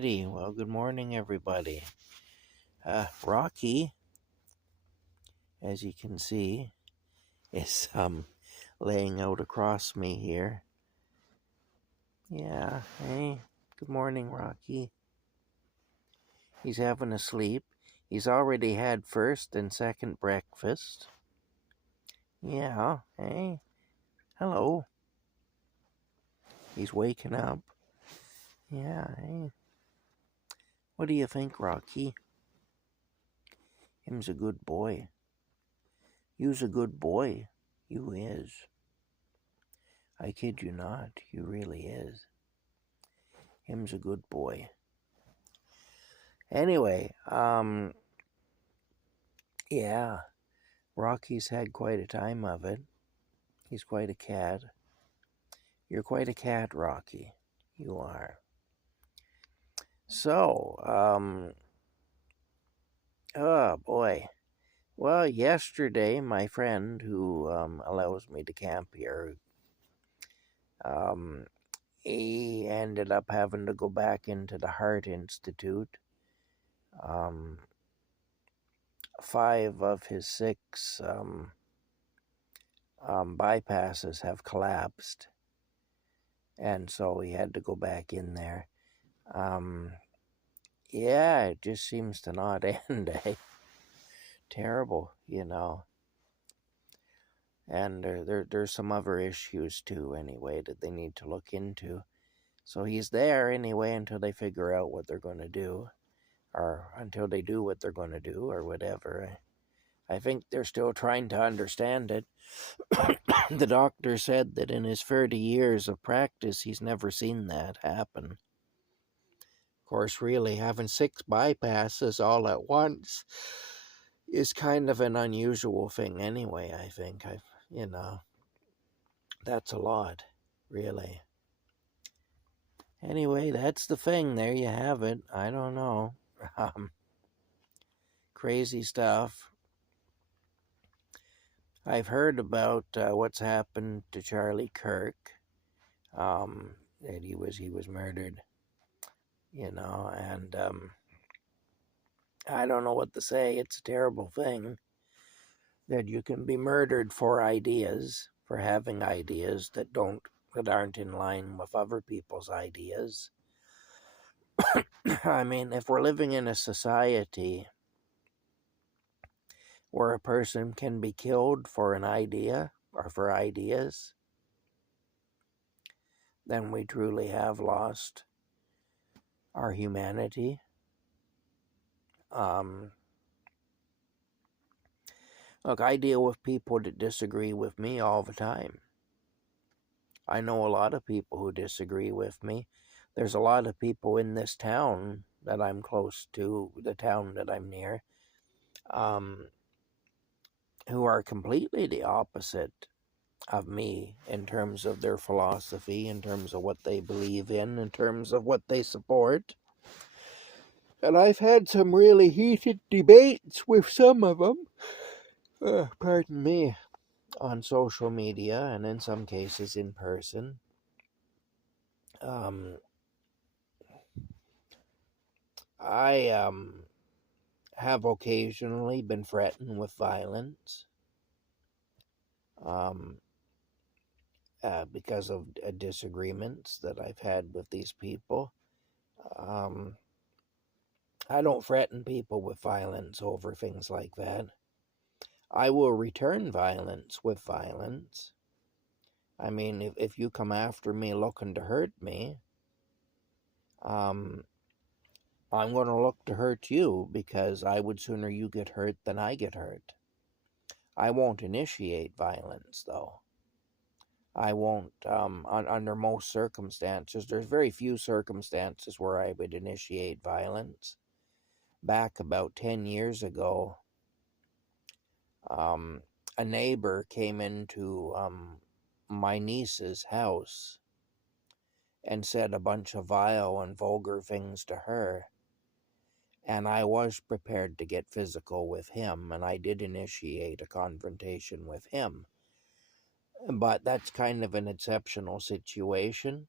righty. Well, good morning, everybody. Rocky, as you can see, is laying out across me here. Yeah, hey, good morning, Rocky. He's having a sleep. He's already had first and second breakfast. Yeah, hey, hello. He's waking up. Yeah, hey. What do you think, Rocky? Him's a good boy. You's a good boy. You is. I kid you not. You really is. Him's a good boy. Anyway, yeah, Rocky's had quite a time of it. He's quite a cat. You're quite a cat, Rocky. You are. So, oh boy. Well, yesterday, my friend who allows me to camp here, he ended up having to go back into the Heart Institute. 5 of his 6 bypasses have collapsed, and so he had to go back in there. Yeah, it just seems to not end, eh? Terrible, you know. And there's some other issues too, anyway, that they need to look into. So he's there anyway until they figure out what they're going to do, or until they do what they're going to do, or whatever. I think they're still trying to understand it. The doctor said that in his 30 years of practice, he's never seen that happen. Of course, really, having 6 bypasses all at once is kind of an unusual thing anyway, I think. That's a lot, really. Anyway, that's the thing. There you have it. I don't know. Crazy stuff. I've heard about what's happened to Charlie Kirk. That he was murdered, and I don't know what to say. It's a terrible thing that you can be murdered for ideas, for having ideas that aren't in line with other people's ideas. I mean, if we're living in a society where a person can be killed for an idea or for ideas, then we truly have lost our humanity. Look, I deal with people that disagree with me all the time. I know a lot of people who disagree with me. There's a lot of people in this town that I'm close to, the town that I'm near, who are completely the opposite of me in terms of their philosophy, in terms of what they believe in terms of what they support. And I've had some really heated debates with some of them, pardon me, on social media and in some cases in person. I have occasionally been threatened with violence because of disagreements that I've had with these people. I don't threaten people with violence over things like that. I will return violence with violence. I mean, if you come after me looking to hurt me, I'm going to look to hurt you because I would sooner you get hurt than I get hurt. I won't initiate violence, though. I won't, under most circumstances. There's very few circumstances where I would initiate violence. Back about 10 years ago, a neighbor came into my niece's house and said a bunch of vile and vulgar things to her. And I was prepared to get physical with him, and I did initiate a confrontation with him. But that's kind of an exceptional situation.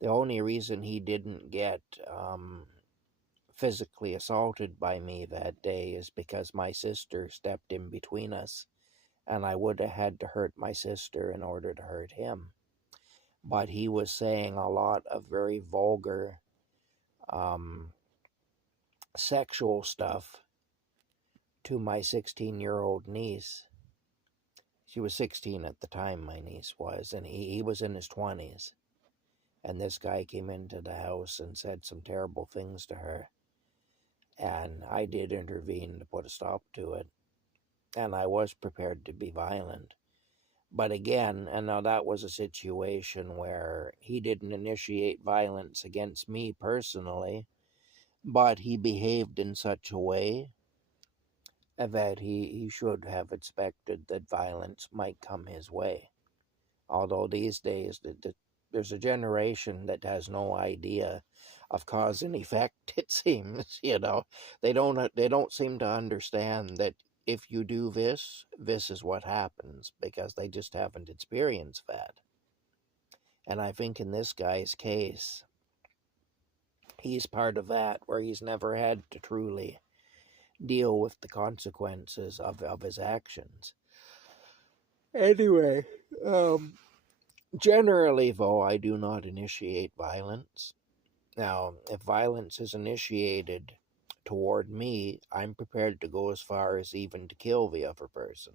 The only reason he didn't get physically assaulted by me that day is because my sister stepped in between us, and I would have had to hurt my sister in order to hurt him. But he was saying a lot of very vulgar um, sexual stuff to my 16-year-old niece. She was 16 at the time, my niece was, and he was in his 20s. And this guy came into the house and said some terrible things to her. And I did intervene to put a stop to it. And I was prepared to be violent. But again, and now that was a situation where he didn't initiate violence against me personally, but he behaved in such a way that he should have expected that violence might come his way. Although these days there's a generation that has no idea of cause and effect. It seems, they don't seem to understand that if you do this, this is what happens, because they just haven't experienced that. And I think in this guy's case, he's part of that, where he's never had to truly deal with the consequences of his actions. Anyway, generally, though, I do not initiate violence. Now, if violence is initiated toward me, I'm prepared to go as far as even to kill the other person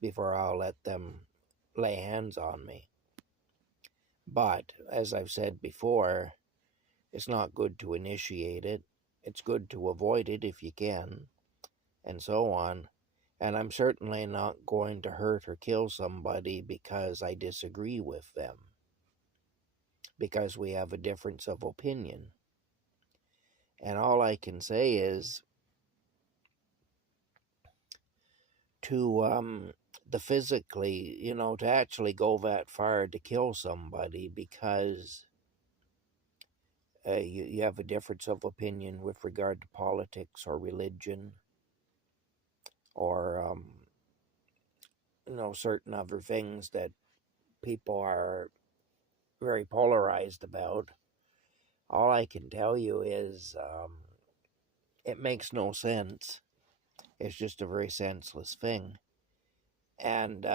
before I'll let them lay hands on me. But, as I've said before, it's not good to initiate it. It's good to avoid it if you can, and so on. And I'm certainly not going to hurt or kill somebody because I disagree with them, because we have a difference of opinion. And all I can say is to the physically, to actually go that far to kill somebody because you have a difference of opinion with regard to politics or religion or, certain other things that people are very polarized about. All I can tell you is it makes no sense. It's just a very senseless thing. And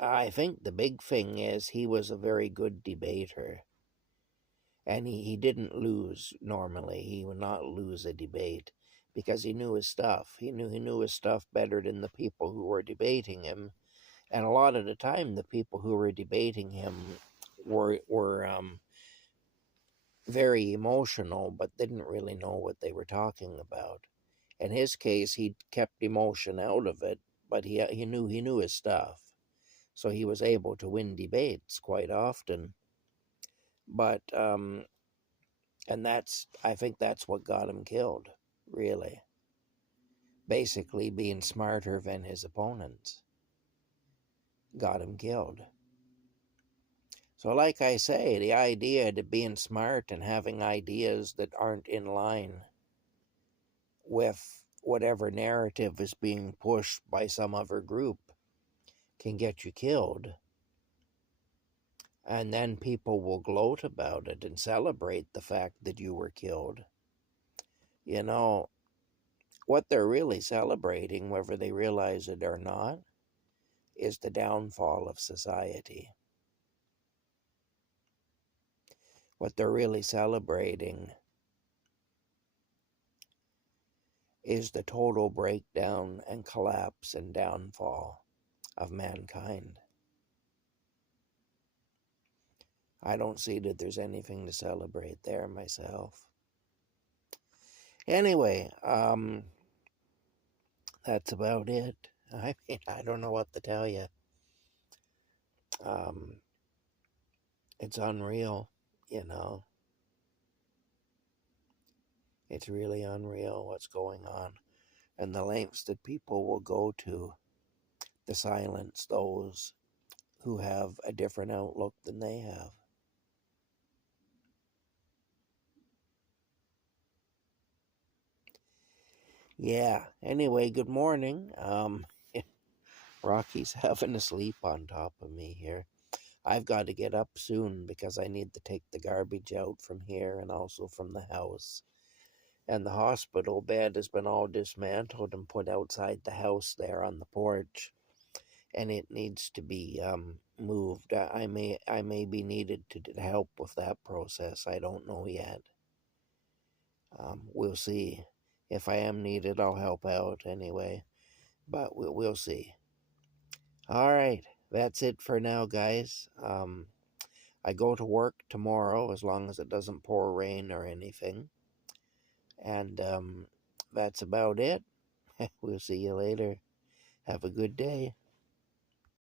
I think the big thing is he was a very good debater. And he didn't lose normally. He would not lose a debate because he knew his stuff. He knew his stuff better than the people who were debating him. And a lot of the time, the people who were debating him were very emotional, but didn't really know what they were talking about. In his case, he kept emotion out of it, but he knew his stuff, so he was able to win debates quite often. But and I think that's what got him killed, really. Basically, being smarter than his opponents got him killed. So, like I say, the idea of being smart and having ideas that aren't in line with whatever narrative is being pushed by some other group can get you killed. And then people will gloat about it and celebrate the fact that you were killed. You know, what they're really celebrating, whether they realize it or not, is the downfall of society. What they're really celebrating is the total breakdown and collapse and downfall of mankind. I don't see that there's anything to celebrate there myself. Anyway, that's about it. I mean, I don't know what to tell you. It's unreal, you know. It's really unreal what's going on, and the lengths that people will go to silence those who have a different outlook than they have. Yeah, anyway, good morning. Rocky's having a sleep on top of me here. I've got to get up soon because I need to take the garbage out from here and also from the house. And the hospital bed has been all dismantled and put outside the house there on the porch, and it needs to be moved. I may be needed to help with that process. I don't know yet. We'll see. If I am needed, I'll help out anyway. But we'll see. All right, that's it for now, guys. I go to work tomorrow as long as it doesn't pour rain or anything. And that's about it. We'll see you later. Have a good day.